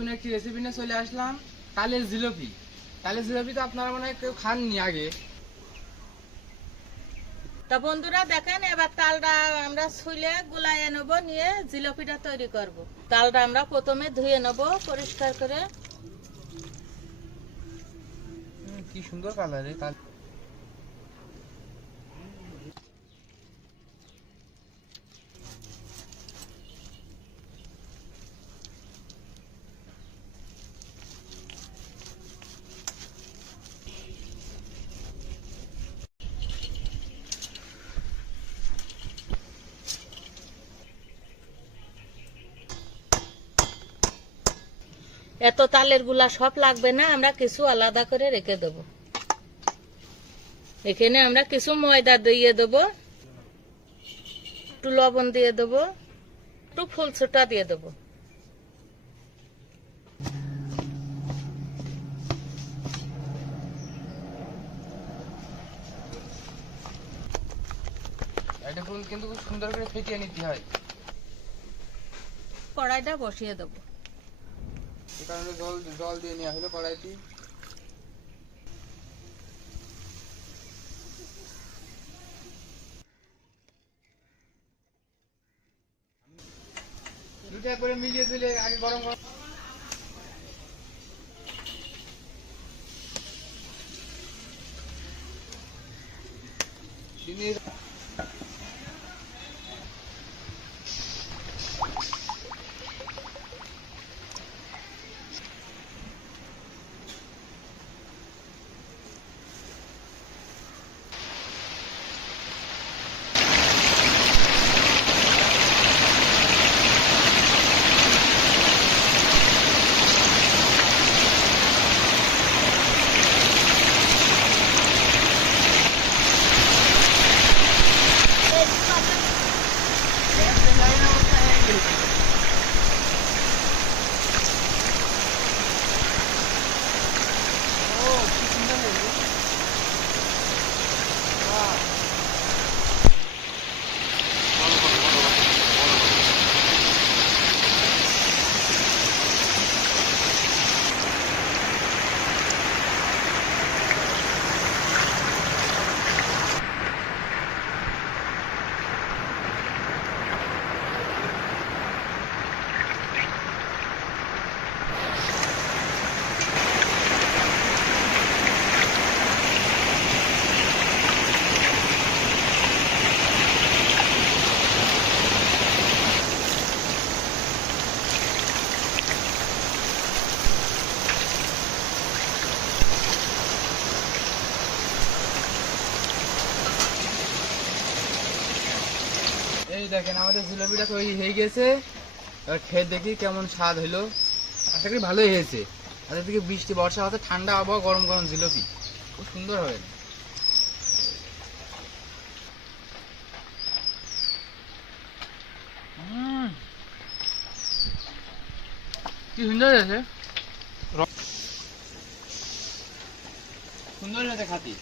নতুন একটি রেসিপি নিয়ে চলে আসলাম, তালের জিলাপি। তালের জিলাপি তো আপনারা মনে হয় কেউ খাননি আগে। তা বন্ধুরা দেখেন, এবার তালটা আমরা ছুলে গুলায় নেবো, নিয়ে জিলাপিটা তৈরি করব। তালটা আমরা প্রথমে ধুয়ে নেবো পরিষ্কার করে। কি সুন্দর কালার রে তাল। এত তালের গুলা সব লাগবে না, আমরা কিছু আলাদা করে রেখে দেব। এখানে আমরা কিছু ময়দা দিয়ে দেবো, একটু লবণ দিয়ে দেবো, একটু ফুলছোটা দিয়ে দেবো। এটা কিন্তু খুব সুন্দর করে ফেটিয়ে নিতে হয়। কড়াইটা বসিয়ে দেবো। এই কারণে জল দিয়ে নেওয়া হলো কড়াইটি। দুটা করে মিলিয়ে দিলে আগে গরম গরম চিনি। এই দেখেন আমাদের জিলাপিটা তৈরি হয়ে গেছে। এবার খেয়ে দেখি কেমন স্বাদ হলো। আশা করি ভালোই হয়েছে। আর এদিকে বৃষ্টি বর্ষা হতে ঠান্ডা আবহাওয়া, গরম গরম জিলাপি খুব সুন্দর হবে। কি সুন্দর হয়েছে, সুন্দর হয়েছে খাতি।